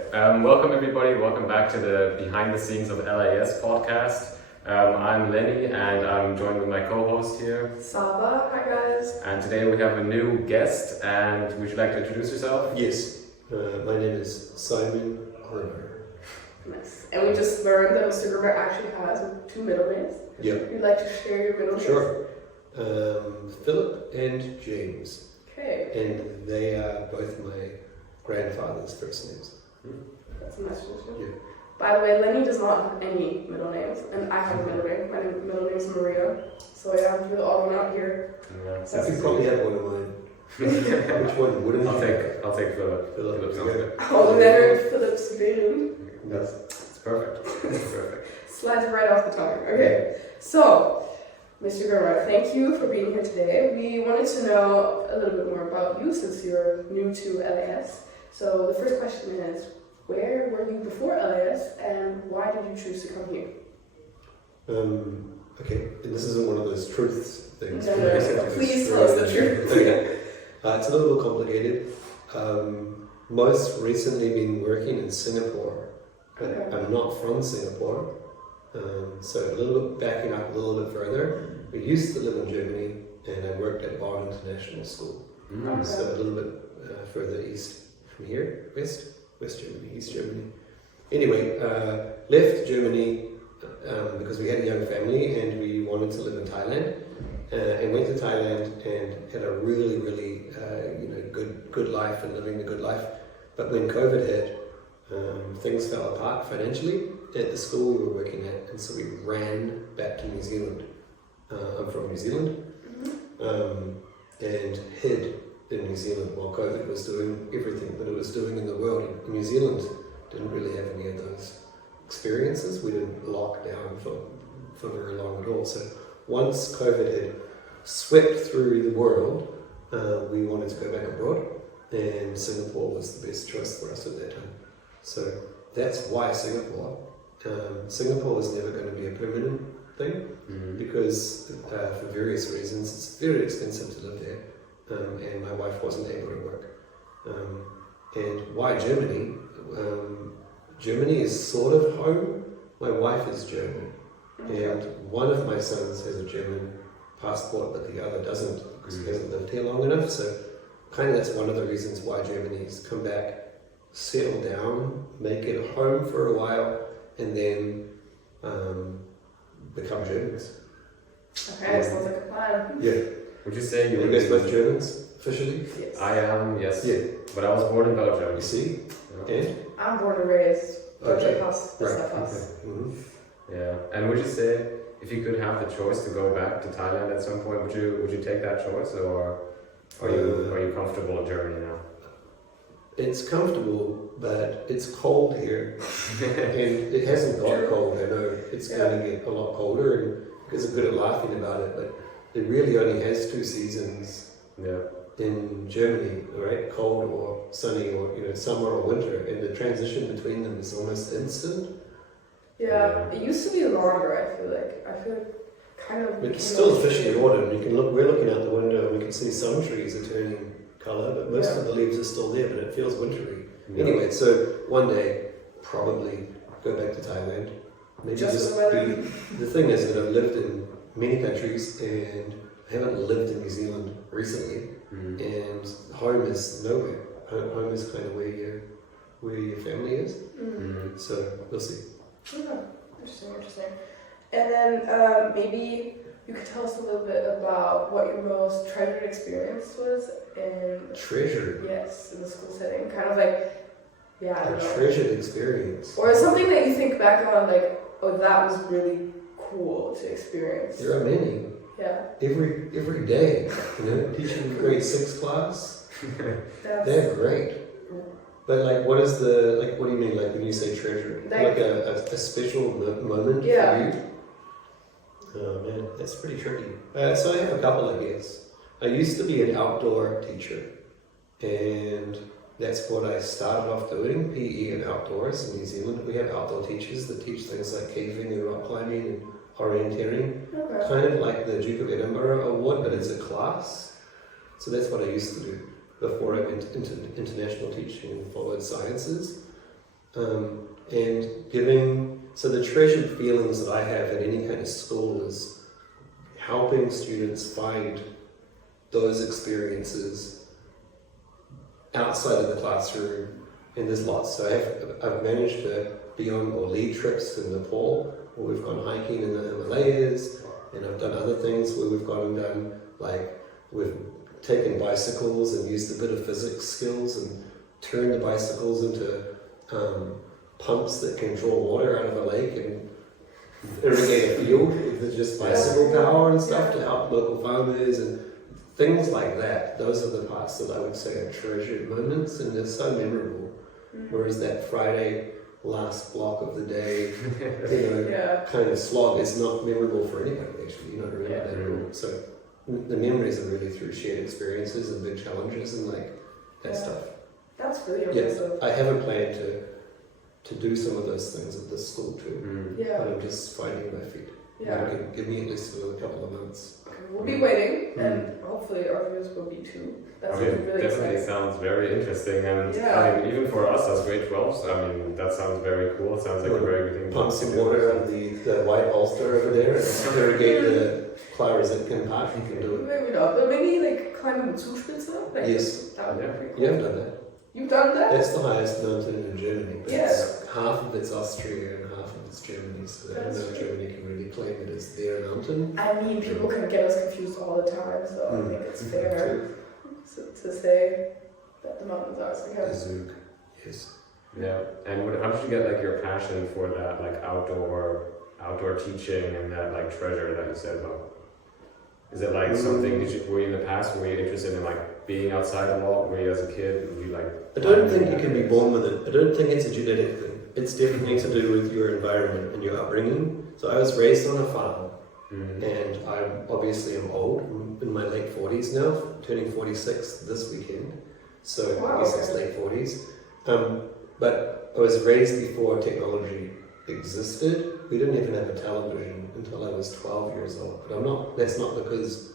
Welcome everybody, welcome back to the Behind the Scenes of LAS podcast. I'm Lenny and I'm joined with my co-host here, Saba. Hi guys. and today we have a new guest. And would you like to introduce yourself? Yes, my name is Simon Horner. Nice. And we just learned that Mr. Gerber actually has two middle names. Yep. You'd like to share your middle names? Sure. Philip and James. Okay. And they are both my grandfather's first names. That's a nice one. Yeah. By the way, Lenny does not have any middle names, and I have a middle name. My middle name is Maria. So yeah, I'm the odd one out here. Yeah, I could probably have one of mine. Which one wouldn't I'll you? take Philip. Philip, sounds good. Oh, the letter of Philip's vision. It's perfect. It's perfect. Slides right off the tongue. Okay. So, Mr. Gerber, thank you for being here today. We wanted to know a little bit more about you since you're new to LAS. So the first question is, where were you before LAS and why did you choose to come here? Okay, and this isn't one of those truth things. No, please tell us the truth. Okay. It's a little bit complicated. Most recently been working in Singapore, but Okay. I'm not from Singapore. So a little bit backing up a little bit further. We used to live in Germany and I worked at Bonn International School. Okay. So a little bit further east from here, West Germany, East Germany. Anyway, left Germany because we had a young family and we wanted to live in Thailand. And went to Thailand and had a really, really good life and living a good life. But when COVID hit, things fell apart financially at the school we were working at, and so we ran back to New Zealand. I'm from New Zealand, and hid in New Zealand while COVID was doing everything that it was doing in the world. And New Zealand didn't really have any of those experiences. We didn't lock down for very long at all. So once COVID had swept through the world, we wanted to go back abroad, and Singapore was the best choice for us at that time. So that's why Singapore. Singapore was never going to be a permanent thing because for various reasons it's very expensive to live there, and my wife wasn't able to work. And why Germany? Germany is sort of home. My wife is German. And one of my sons has a German passport, but the other doesn't because he hasn't lived here long enough. So kind of that's one of the reasons why Germany's come back, settle down, make it home for a while, and then become Germans. Okay, sounds like a plan. Yeah. Would you say You guys both Germans, officially? Yes. I am, yes. Yeah. But I was born in Belgium. You see? Yeah. And? I'm born and raised. Okay. Belgium house, Right. stuff house. Mhm. Yeah. And would you say if you could have the choice to go back to Thailand at some point, would you take that choice, or are you comfortable in Germany now? It's comfortable, but it's cold here. And it hasn't got cold. I know it's going to get a lot colder, and you guys are good at laughing about it, but it really only has two seasons Yeah. in Germany, right? Cold or sunny, or summer or winter, and the transition between them is almost instant. Yeah, it used to be longer, I feel like kind of... It's still officially autumn. We're looking out the window and we can see some trees are turning colour, but most of the leaves are still there, but it feels wintry. Yeah. Anyway, so one day, probably go back to Thailand. Maybe Just the weather. the thing is that I've lived in many countries and I haven't lived in New Zealand recently, and home is nowhere. Home is kind of where your family is. So we'll see. Yeah, interesting. And then maybe you could tell us a little bit about what your most treasured experience was in... Treasured. Yes, in the school setting. Kind of like, I don't know. Treasured experience. Or something that you think back on like, oh, that was really cool to experience. There are many. Yeah. Every day, teaching grade 6 class. They're great. But what do you mean, when you say treasure? Like a special moment for you? Oh man, that's pretty tricky. So I have a couple ideas. I used to be an outdoor teacher, and that's what I started off doing, PE and outdoors in New Zealand. We have outdoor teachers that teach things like caving and rock climbing and orienteering. Okay. Kind of like the Duke of Edinburgh Award, but it's a class. So that's what I used to do before I went into international teaching and followed sciences. and giving. So the treasured feelings that I have at any kind of school is helping students find those experiences outside of the classroom, and there's lots. So I've managed to be on or lead trips in Nepal, where we've gone hiking in the Himalayas, and I've done other things where we've gone and done, like, we've taken bicycles and used a bit of physics skills and turned the bicycles into pumps that can draw water out of a lake and irrigate a field with just bicycle power and stuff to help local farmers and things like that. Those are the parts that I would say are treasured moments, and they're so memorable. Whereas that Friday last block of the day, kind of slog is not memorable for anybody actually. You don't remember that at all. So the memories are really through shared experiences and big challenges and like that stuff. That's really impressive. I have a plan to do some of those things at this school too. But I'm just finding my feet. Give me at least another couple of months. We'll be waiting, and hopefully our viewers will be too. That's really definitely exciting. Sounds very interesting, and I mean, even for us as grade 12s, I mean, that sounds very cool. It sounds like a very good thing. Pump some water out of the white ulster over there and irrigate the flowers that can part. You can do it. Maybe not, but maybe like climbing the Zugspitze. Like, yes. That would be pretty cool. You have done that. You've done that? That's the highest mountain in Germany. But half of it's Austria and half of it's Germany. So I don't know if Germany can really claim it as their mountain. I mean, people can get us confused all the time, so I think it's fair to say that the mountains are so Zug. Yes. Yeah, and how did you get like your passion for that, like outdoor teaching and that like treasure that you said about? Is it like something? Were you in the past? Were you interested in like being outside a lot? Were you as a kid? Were you like? I don't think you can be born with it. I don't think it's a genetic thing. It's definitely to do with your environment and your upbringing. So I was raised on a farm, and I obviously am old. I'm in my late 40s now, turning 46 this weekend. So I guess it's late 40s. But I was raised before technology existed. We didn't even have a television until I was 12 years old. But that's not because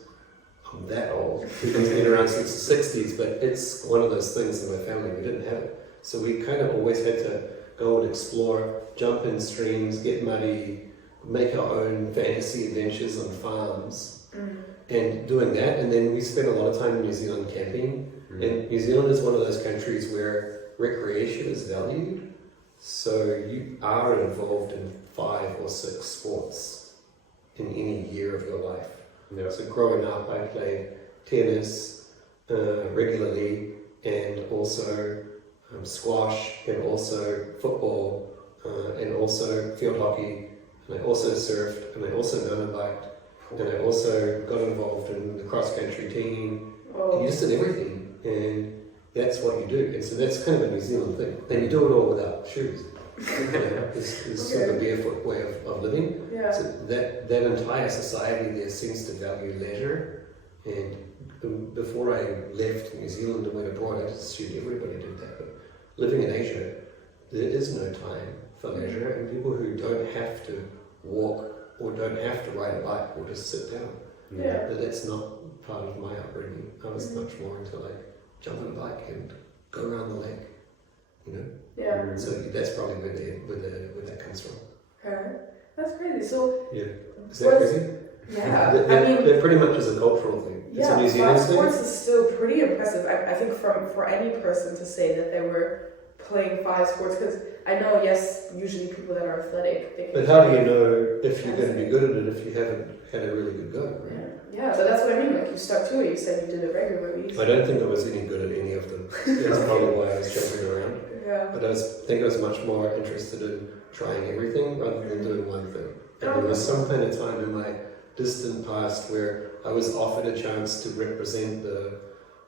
I'm that old. It's been around since the 60s, but it's one of those things in my family. We didn't have it. So we kind of always had to go and explore, jump in streams, get muddy, make our own fantasy adventures on farms, and doing that. And then we spent a lot of time in New Zealand camping. And New Zealand is one of those countries where recreation is valued. So you are involved in 5 or 6 sports in any year of your life. Yeah. So growing up, I played tennis regularly, and also squash, and also football, and also field hockey, and I also surfed, and I also mountain biked, and I also got involved in the cross country team. You just did everything, and that's what you do. And so that's kind of a New Zealand thing. And you do it all without shoes. It's sort of a barefoot way of living. So that entire society there seems to value leisure. And before I left New Zealand and went abroad, I just assumed everybody did that. But living in Asia, there is no time for leisure, and people who don't have to walk or don't have to ride a bike will just sit down. But that's not part of my upbringing. I was much more into like jump on a bike and go around the lake, you know. So that's probably where that comes from. Okay, that's crazy. So is that crazy? Yeah, that pretty much is a cultural thing. It's a New Zealand thing. Sports is still pretty impressive. I think for any person to say that they were playing 5 sports, because I know, yes, usually people that are athletic. But how do you know if you're going to be good at it if you haven't had a really good go? Right? Yeah, but that's what I mean. Like you stuck to it. You said you did it regularly. I don't think I was any good at any of them. That's probably why I was jumping around. But I think I was much more interested in trying everything rather than doing one thing. And there was some kind of time in my distant past where I was offered a chance to represent the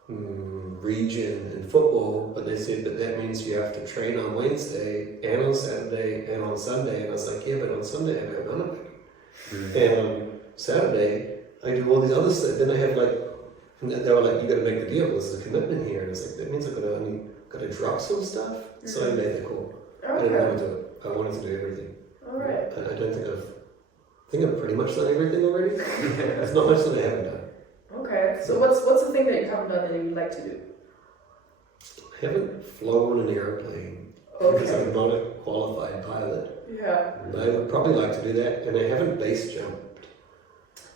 region in football, but they said that means you have to train on Wednesday and on Saturday and on Sunday. And I was like, yeah, but on Sunday I go mountain biking. And on Saturday I do all these other stuff. Then I have like, and they were like, you got to make the deal. There's a commitment here. And I was like, that means I've got to drop some stuff. So I made the call. I didn't want to do it. I wanted to do everything. Alright. And I don't think I've pretty much done everything already. There's not much that I haven't done. Okay. So what's the thing that you haven't done that you would like to do? I haven't flown an airplane because Okay. I'm not a qualified pilot. Yeah. I would probably like to do that, and I haven't base jumped.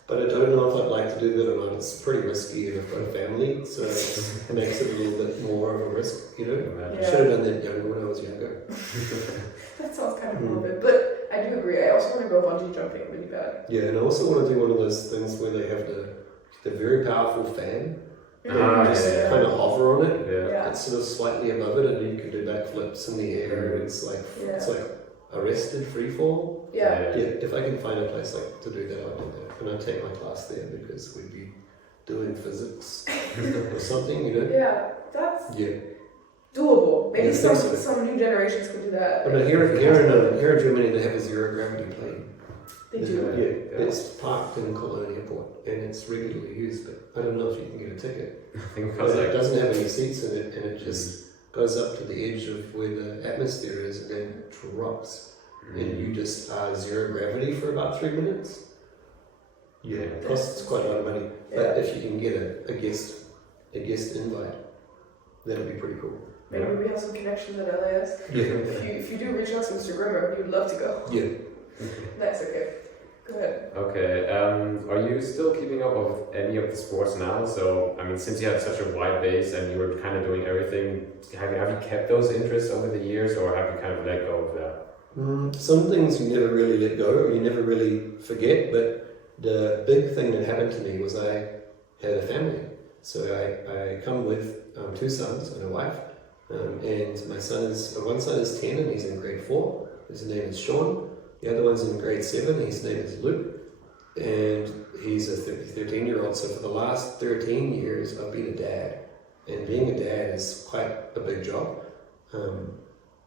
But I don't know if I'd like to do that or not. It's pretty risky, and I've got a family, so it makes it a little bit more of a risk, you know? Imagine. I should have done that younger when I was younger. That sounds kind of morbid, but I do agree. I also want to go bungee jumping really bad. Yeah, and I also want to do one of those things where they have the very powerful fan, and Ah, you just yeah. kind of hover on it. Yeah. Yeah. It's sort of slightly above it, and you can do backflips in the air. And it's like arrested free fall. Yeah. Yeah, if I can find a place like to do that, I'll do that. And I'll take my class there because we'd be doing physics or something, you know? Yeah. That's Yeah. doable. Maybe Yeah, some so. some new generations could do that. But here in Germany, they have a zero gravity plane. They do. Yeah, it's parked in Cologne Airport and it's regularly used, but I don't know if you can get a ticket. I think But because it doesn't have any seats in it and it just goes up to the edge of where the atmosphere is and then drops. And you just are zero gravity for about 3 minutes. Yeah, it costs quite a lot of money. But if you can get a guest invite, that'll be pretty cool. Maybe we have some connections in LAS. Yeah. If you do reach out to Mr. Grimmer, he would love to go. Yeah. Nice, okay. Go ahead. Okay. Are you still keeping up with any of the sports now? So, I mean, since you had such a wide base and you were kind of doing everything, have you kept those interests over the years, or have you kind of let go of that? Some things you never really let go, or you never really forget, but the big thing that happened to me was I had a family. So I come with 2 sons and a wife, and my one son is 10 and he's in grade 4. His name is Sean. The other one's in grade 7. His name is Luke, and he's a 13-year-old. So for the last 13 years, I've been a dad, and being a dad is quite a big job.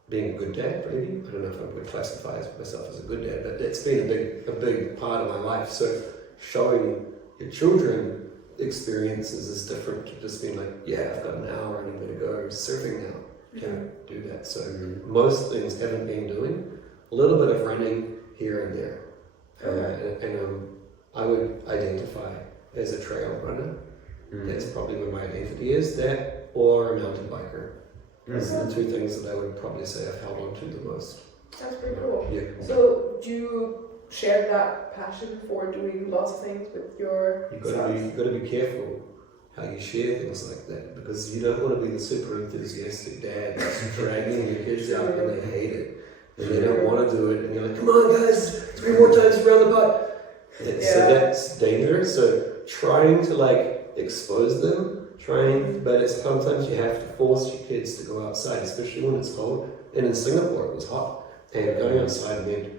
Being a good dad, maybe. I don't know if I would classify myself as a good dad, but it's been a big part of my life. So showing your children experiences is different to just being like, yeah, I've got an hour and I'm going to go surfing now. Can't do that. So most things haven't been doing. A little bit of running here and there. And I would identify as a trail runner. That's probably where my identity is. That or a mountain biker. Those are the 2 things that I would probably say I've held on to the most. That's pretty cool. Yeah. So, do you share that passion for doing lots of things with your You've got to be careful how you share things like that, because you don't want to be the super enthusiastic dad that's dragging your kids out and they hate it. And they don't want to do it, and you're like, come on guys, 3 more times around the butt. So that's dangerous. So trying to expose them, but it's sometimes you have to force your kids to go outside, especially when it's cold. And in Singapore it was hot, and going outside meant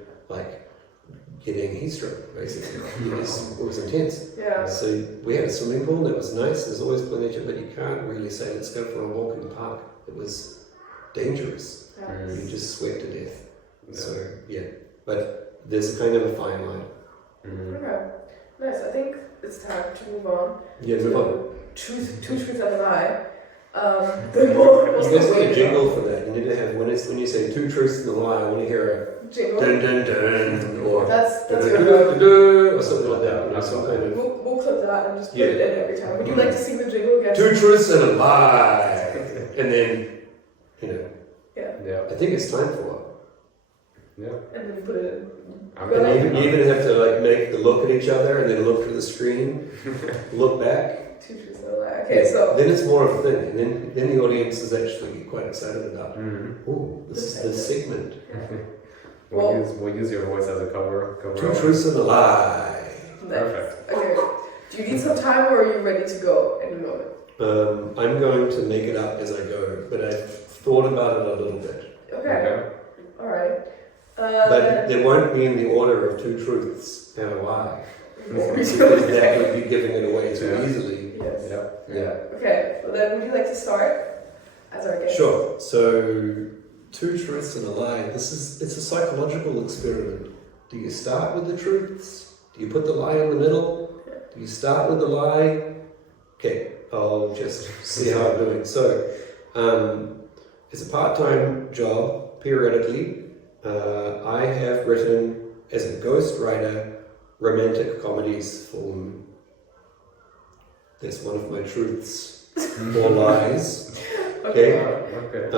getting heat stroke, basically. It was intense. Yeah. So we had a swimming pool that was nice. There's always plenty of, but you can't really say let's go for a walk in the park. It was dangerous. You just sweat to death. So yeah, but there's a kind of a fine line. Okay. Nice. I think it's time to move on. Yeah, move on. Two truths and a lie. The more You guys need a jingle for that. You need to have when you say 2 truths and a lie. I want to hear a jingle. dun dun dun or That's dun, your dun, vote. dun, dun, or something like that. You know, some kind of We'll clip that and just put it in every time. Would you like to sing the jingle again? 2 truths and a lie, and then Yeah. I think it's time for. Yeah. And then you put it in. And you even have to make the look at each other and then look to the screen, look back. 2 truths and a lie. Okay, so. Then it's more of a thing, and then the audience is actually quite excited about. Oh, this is the segment. We'll use your voice as a cover. 2 truths and a lie. Perfect. Okay. Do you need some time, or are you ready to go any moment? I'm going to make it up as I go, but I've thought about it a little bit. Okay. All right. But they won't be in the order of 2 truths and a lie. Because Okay. that would be giving it away too easily. Yes. Yeah. Okay. Well, then, would you like to start as our guest? Sure. So, 2 truths and a lie. It's a psychological experiment. Do you start with the truths? Do you put the lie in the middle? Do you start with the lie? Okay, I'll just see how I'm doing. So, it's a part-time job, periodically. I have written, as a ghostwriter, romantic comedies for women. That's one of my truths or lies. Okay. Okay.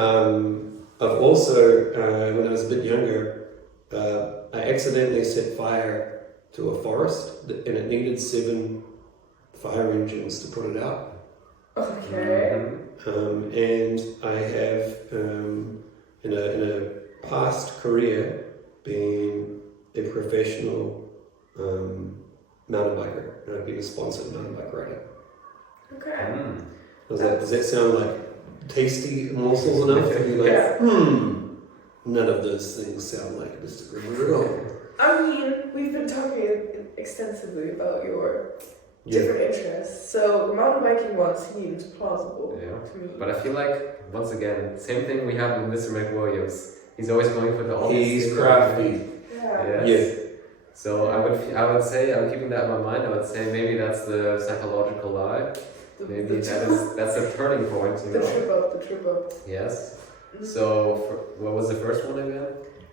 I've also, when I was a bit younger, I accidentally set fire to a forest, and it needed 7 fire engines to put it out. Okay. And I have, in a past career, been a professional mountain biker, and I've been a sponsored mountain bike rider. Okay. Does that sound like tasty morsels enough to be like, Yeah. None of those things sound like Mr. Grimmer at all. I mean, we've been talking extensively about your different interests. So the mountain biking one seems plausible to me. But I feel like, once again, same thing we have with Mr. McWilliams. He's always going for the obvious. He's crafty. Yeah. Yes. So I would say, I'm keeping that in my mind, I would say maybe that's the psychological lie. Maybe that's a turning point, you The know. trip up. Yes. So, what was the first one again?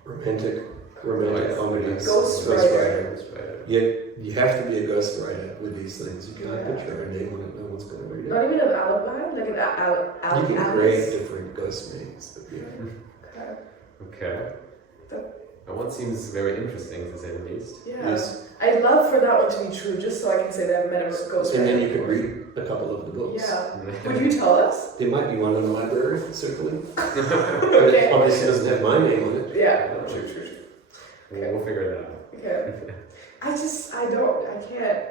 Romantic comedies. Ghost Rider. Yeah, you have to be a ghost writer with these things. You can't put your own name on it. No one's going to read it. Not even an alibi, like an alibi. You can create different ghost names, but yeah. Okay. That one seems very interesting, to say the least. Yeah. Yes. I'd love for that one to be true, just so I can say that I've met a ghost And rider then you could before. read a couple of the books. Yeah. Would you tell us? There might be one in the library circling, but Okay. it obviously doesn't have my name on it. Yeah. True. Okay. We'll figure it out. Okay. I can't.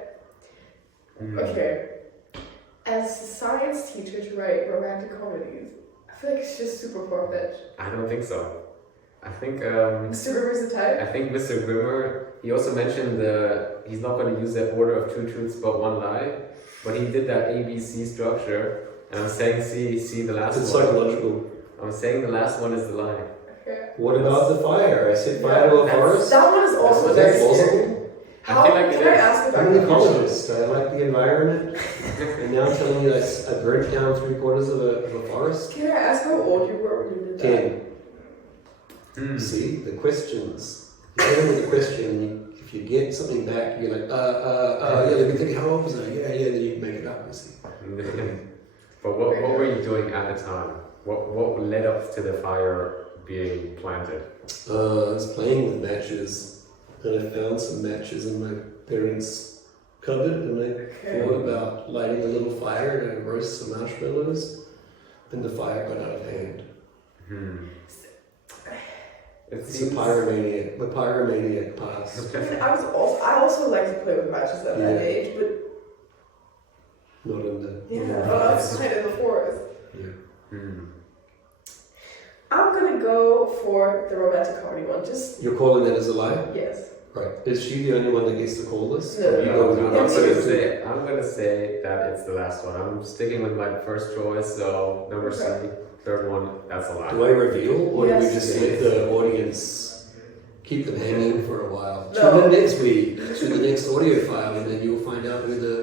Okay. As a science teacher to write romantic comedies, I feel like it's just super far-fetched. I don't think so. I think Mr. Rivers the type? I think Mr. Grimmer, he also mentioned he's not going to use that order of 2 truths but 1 lie, but he did that ABC structure, and I'm saying see the last It's one. psychological. I'm saying the last one is the lie. Okay. What about the fire? I set fire to a forest. That one is also Is very that scary. plausible? How, I feel like can it I is. ask about I'm an your ecologist. I like the environment. And now telling you I burnt down 3/4 of a forest. Can I ask how old you were when you did that? 10. See, the questions. You hit them with a question, and if you get something back, you're like, yeah, let me think, how old was I? Yeah, then you make it up, you see. But what were you doing at the time? What led up to the fire being planted? I was playing with matches, and I found some matches in my parents' cupboard, and I thought about lighting a little fire to roast some marshmallows, and the fire got out of hand. It's a pyromaniac. The pyromaniac past. I mean, I also like to play with matches at that age, but Not in the. not outside in the forest. Yeah. I'm gonna go for the romantic comedy one. Just You're calling that as a lie? yes. Right. Is she the only one that gets to call this? No. I'm gonna say that it's the last one. I'm sticking with my first choice, so number C, third one, that's a lie. Do I reveal, or do we Yes. just let the audience keep them hanging for a while? No. Tune in next week to the next audio file, and then you'll find out who the.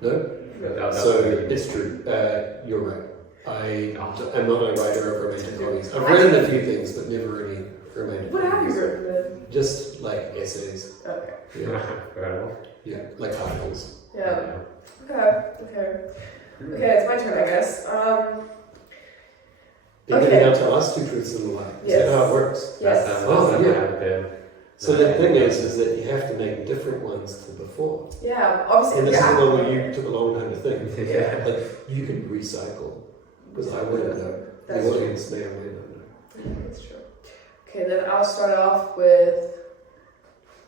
No? So it's true. You're right. I am not a writer of romantic comedies. I've written a few things, but never any romantic What have you comedies. written then? Just like essays. Okay. Yeah. Fair enough. Yeah, like articles. Yeah. Okay. It's my turn, I guess. You're Okay. giving out to us 2 truths and a lie. Is Yes. that how it works? Yes. So the thing is that you have to make different ones to before. Yeah. Obviously. And this yeah. is the one where you took a long time to think. Yeah. But you can recycle. Because I wouldn't know. That's The true. audience may or may not know. Yeah, that's true. Okay, then I'll start off with.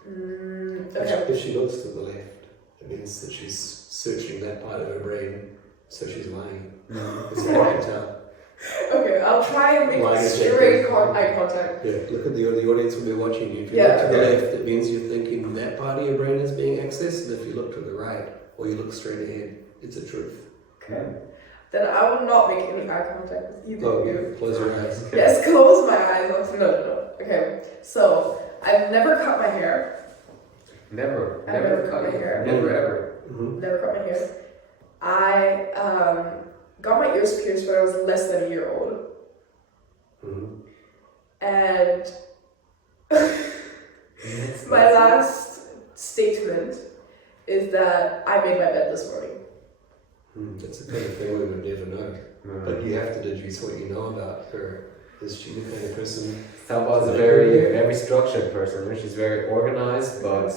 Okay. If she looks to the left, it means that she's searching that part of her brain, so she's lying. That's what I can tell. Okay, I'll try and make Lying is straight different. eye contact. Yeah, look at the audience when they're watching you. If you Yeah. look to the left, it means you're thinking that part of your brain is being accessed, and if you look to the right, or you look straight ahead, it's a truth. Okay. Then I will not make any eye contact with either Oh, of you. close your eyes. Yes, close my eyes. No. Okay, so I've never cut my hair. Never cut my hair. Never ever. Mm-hmm. Never cut my hair. I got my ears pierced when I was less than a year old. Mm-hmm. And my last statement is that I made my bed this morning. That's the kind of thing we would never know. But you have to deduce what you know about her. Is she the kind of person? Saba is a very structured person. She's very organized, but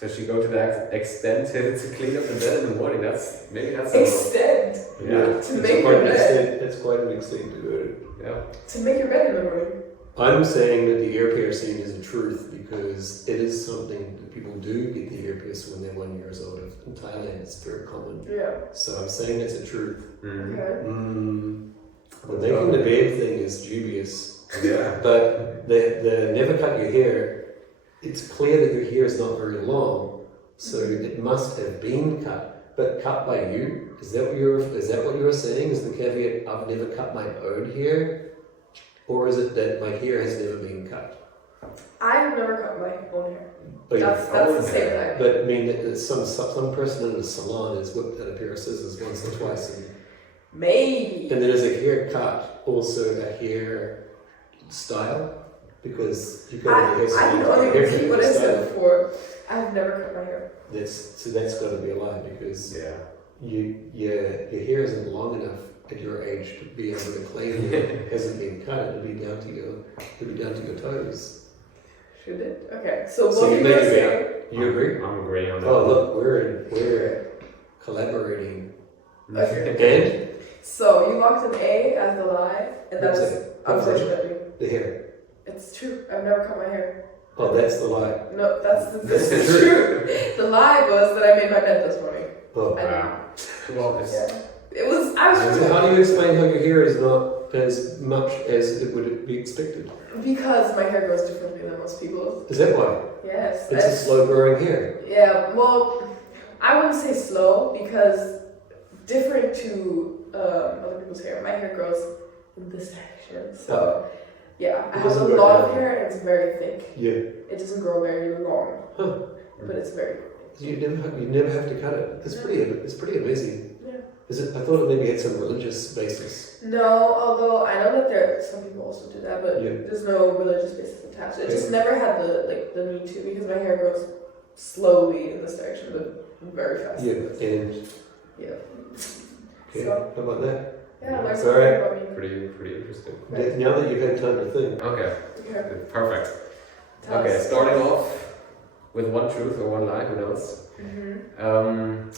does she go to that extent to clean up the bed in the morning? That's a Extend? Yeah. To make your bed? That's quite an extent to go to. Yeah. To make your bed in the morning? I'm saying that the ear piercing is a truth because it is something that people do get the ear pierced when they're 1 year old. In Thailand, it's very common. Yeah. So I'm saying it's a truth. Mm-hmm. Okay. The making the bed thing is dubious. Yeah. But the never cut your hair, it's clear that your hair is not very long, so it must have been cut. But cut by you? Is that what you're saying? Is the caveat I've never cut my own hair? Or is it that my hair has never been cut? I have never cut my own hair. But That's the statement. But I mean, that some person in a salon has whipped out a pair of scissors once or twice, Maybe. and then is a haircut also a hair style? Because you got a hair I can salon, only hair repeat what I style. said before. I have never cut my hair. That's got to be a lie because Yeah. your hair isn't long enough at your age to be able to claim it hasn't been cut. It'll be down to your toes. Should it? Okay. So So what you you made were it saying? You agree? I'm agreeing on that. Oh look, we're collaborating. Okay. And So you locked an A as the lie, and that What's is it? unfortunately. the hair. It's true. I've never cut my hair. Oh, that's the lie. No, this is true. The lie was that I made my bed this morning. Oh. I didn't. Wow. Well, it's, Yeah. It was. I was So just how do you explain how your hair is not as much as it would be expected? because my hair grows differently than most people's. Is that why? Yes. It's a slow growing hair. Yeah. Well, I wouldn't say slow because different to other people's hair. My hair grows in this direction. So yeah, I have a doesn't grow lot of down. hair and it's very thick. Yeah. It doesn't grow very long, Huh. but it's very. You never have to cut it. It's pretty amazing. Yeah. Is it? I thought it maybe had some religious basis. No, although I know that some people also do that, but Yeah. there's no religious basis attached. It just Yeah. never had the need to because my hair grows slowly in this direction, but very fast. Yeah. in this. And Yeah. okay, So how about that? yeah, learn It's something alright. about me. pretty interesting. Right. Now that you've had time to think, Okay. Okay. Perfect. Tell Okay, us. starting off with one truth or one lie, who knows? Mm-hmm.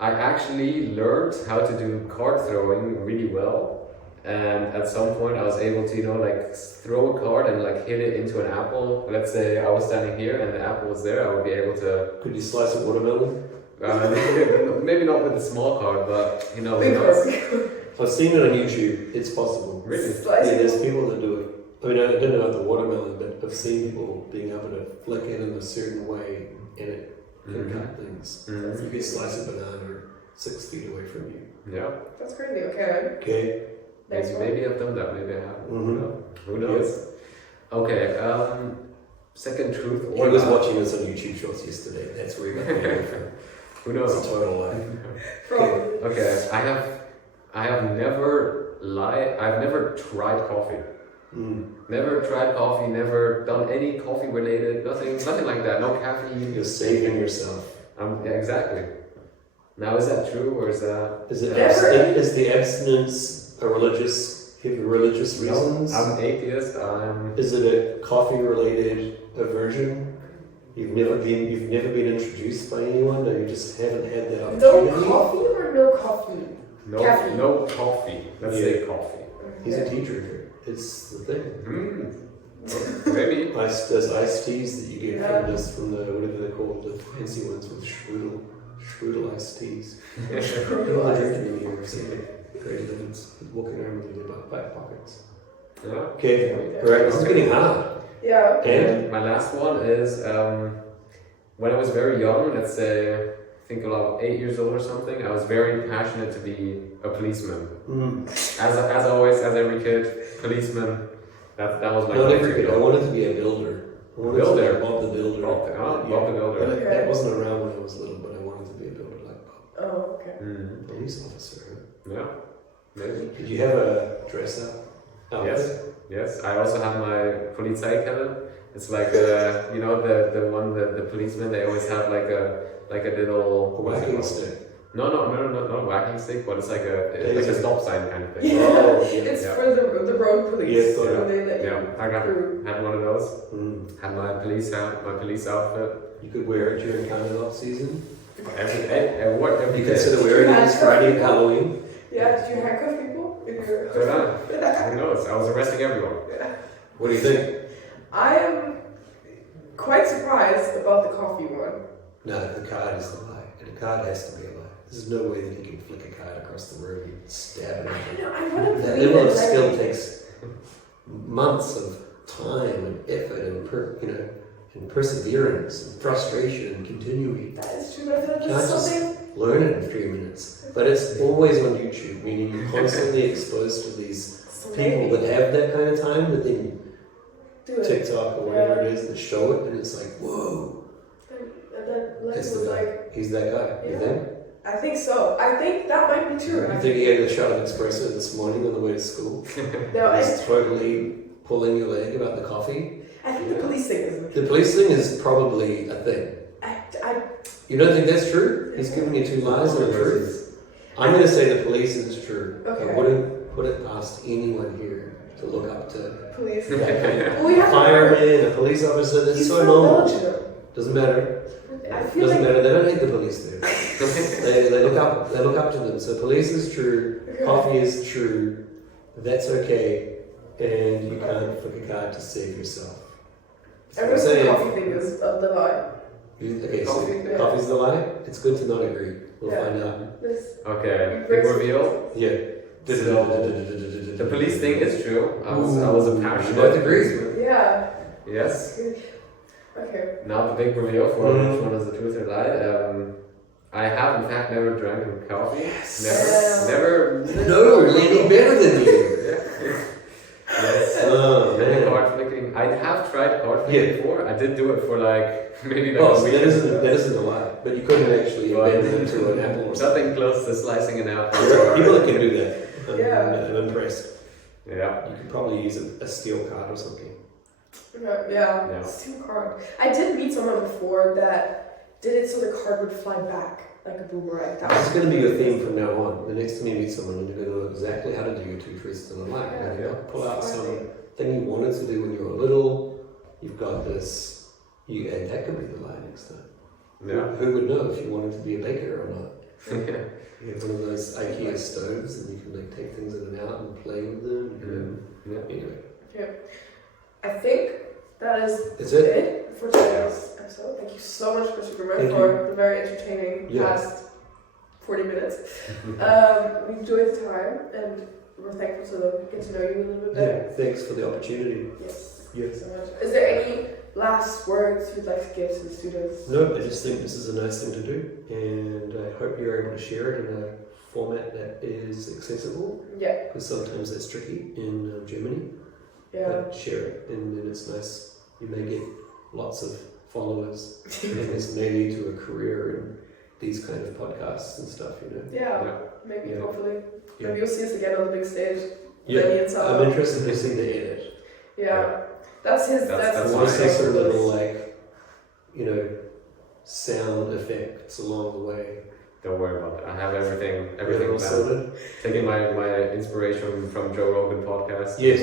I actually learned how to do card throwing really well, and at some point I was able to, like throw a card and like hit it into an apple. Let's say I was standing here and the apple was there, I would be able to. could you slice a watermelon? Maybe not with a small card, but who Big knows? card. I've seen it on YouTube. It's possible. Really? Slice Yeah, it. there's people that do it. I mean, I don't know about the watermelon, but I've seen people being able to flick it in a certain way and it can cut things. Mhm. You could slice a banana 6 feet away from you. Yeah. That's crazy. Okay. Okay. Next one. Maybe I've done that. Maybe I haven't. Mhm. Who knows? Okay. Second truth. He Or was lie. watching us on YouTube Shorts yesterday. That's where he got the idea from. Who It's knows? a total lie. Probably. Okay. I have never lied. I've never tried coffee. Mm. Never tried coffee. Never done any coffee related. Nothing like that. No caffeine. You're saving yourself. Yeah, exactly. Now, is that true or is that? Is it Never. is the abstinence a religious? Have you religious reasons? I'm atheist. Is it a coffee-related aversion? You've never been introduced by anyone, or you just haven't had that No opportunity. coffee or no coffee? Caffeine. No coffee. Let's say coffee. He's a tea drinker. It's the thing. Maybe. There's iced teas that you get Yeah. from the whatever they're called, the fancy ones with strudel iced teas. People are drinking in here, so great livings, walking around with their back pockets. Yeah. Okay, alright, this is getting hard. Yeah. And My last one is when I was very young, let's say, I think about 8 years old or something, I was very passionate to be a policeman. As always, as every kid, policeman, that was my not go-to. every kid. I wanted to be a builder. I wanted Builder? to be Bob the Builder. Bob the Builder. But that wasn't around when I was little, but I wanted to be a builder like Bob. Oh, okay. Police officer. Yeah, maybe. Did you have a dress up outfit? Yes. I also have my Polizeikelle. It's like the policemen, they always have like a little A whacking stick. not whacking stick, but it's like a stop sign kind of thing. Yeah, Oh, yeah. it's Yeah. for the road police. Yes, got so it. they let you Yeah, I got through. had one of those. Mm. Had my police hat, my police outfit. You could wear it during carnival season. Every You day. consider wearing it this Friday and Halloween. Yeah, did you handcuff people? In your Don't know. Who knows? I was arresting everyone. What do you think? I am quite surprised about the coffee one. No, the card is the lie. And the card has to be a lie. There's no way that he can flick a card across the room and stab it. I don't know, I want to That believe level it. of skill takes months of time and effort and and perseverance and frustration and continuing. That is true, but I feel like Can't there's just something. learn it in 3 minutes. But it's always on YouTube, meaning you're constantly exposed to these people that have that kind of time, that then Do it. TikTok or whatever it is that show it, and it's like, whoa, And then Lenny that's was the guy. like, He's that guy. You Yeah. think? I think so. I think that might be true. You think he had a shot of espresso this morning on the way to school? No, He's totally pulling your leg about the coffee. I think the police thing is. The police thing is probably a thing. I You don't think that's true? He's giving you 2 lies and a truth. I'm going to say the police is true. Okay. I wouldn't put it past anyone here to look up to police. that kind of Well, we have fireman, a police officer. That's He's so from normal. Belgium. Doesn't matter. I feel Doesn't like matter. They don't hate the police there. they look up. They look up to them. So police is true. Coffee is true. That's okay. And you can't flick a card to save yourself. everyone's Say it. coffee thing is the lie. Okay, Coffee, so yeah. coffee's the lie? It's good to not agree. We'll Yeah. find out. This Okay, big reveal. Yeah. The police thing is true. I was a passionate. You both agree. yeah. Yes. Okay. Now the big reveal for Mm. which one is the truth or lie. I have in fact never drank coffee. Yeah. Never. No, Lenny better than you. Yes. Oh, Many man. card flicking. I have tried card flicking Yeah. before. I did do it for like maybe like Oh, a so week. that isn't a lie. But you couldn't actually bend it into an apple or something. Something close to slicing an apple. There are people that can do that. Yeah. I'm impressed. Yeah. You could probably use a steel card or something. Yeah. Yeah. Steel card. I did meet someone before that did it so the card would fly back like a boomerang. That This was is going to be your theme from now on. The next time you meet someone, you're going to know exactly how to do your 2 truths and a lie. Yeah. You're going to pull out some thing you wanted to do when you were little. You've got this. And that could be the lie next time. Yeah. Who would know if you wanted to be a baker or not? You have one of those IKEA stoves, and you can like take things in and out and play with them. Yeah. Anyway, I think that is that's it. it for today's episode. Thank you so much, Mr. Grimmer, Thank for the very entertaining Yeah. past 40 minutes. We enjoyed the time and we're thankful to get to know you a little bit better. Yeah, thanks for the opportunity. Yes. Yes. Thank you so much. Is there any last words you'd like to give to the students? No, I just think this is a nice thing to do, and I hope you're able to share it in a format that is accessible, Yeah. because sometimes that's tricky in Germany. Yeah. But share it, and then it's nice. You may get lots of followers, and this may lead to a career in these kind of podcasts and stuff, you know. Yeah. Yeah. Maybe, Yeah. hopefully. Yeah. Maybe you'll see us again on the big stage. Yeah, Lenny and Saba. I'm interested to see the edit. Yeah. That's his. That's I his want to see nice. some little, like, sound effects along the way. Don't worry about it. I have everything All planned. sorted. Taking my inspiration from Joe Rogan podcast. Yes.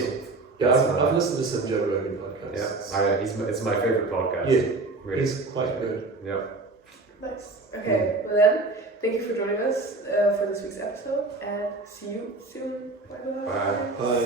Yeah, That's, I've listened to some Joe Rogan podcasts. Yeah, it's my favorite podcast. Yeah, Really. he's quite good. Yeah. Nice. Okay. Well then, thank you for joining us for this week's episode, and see you soon. Bye bye. Bye. Bye.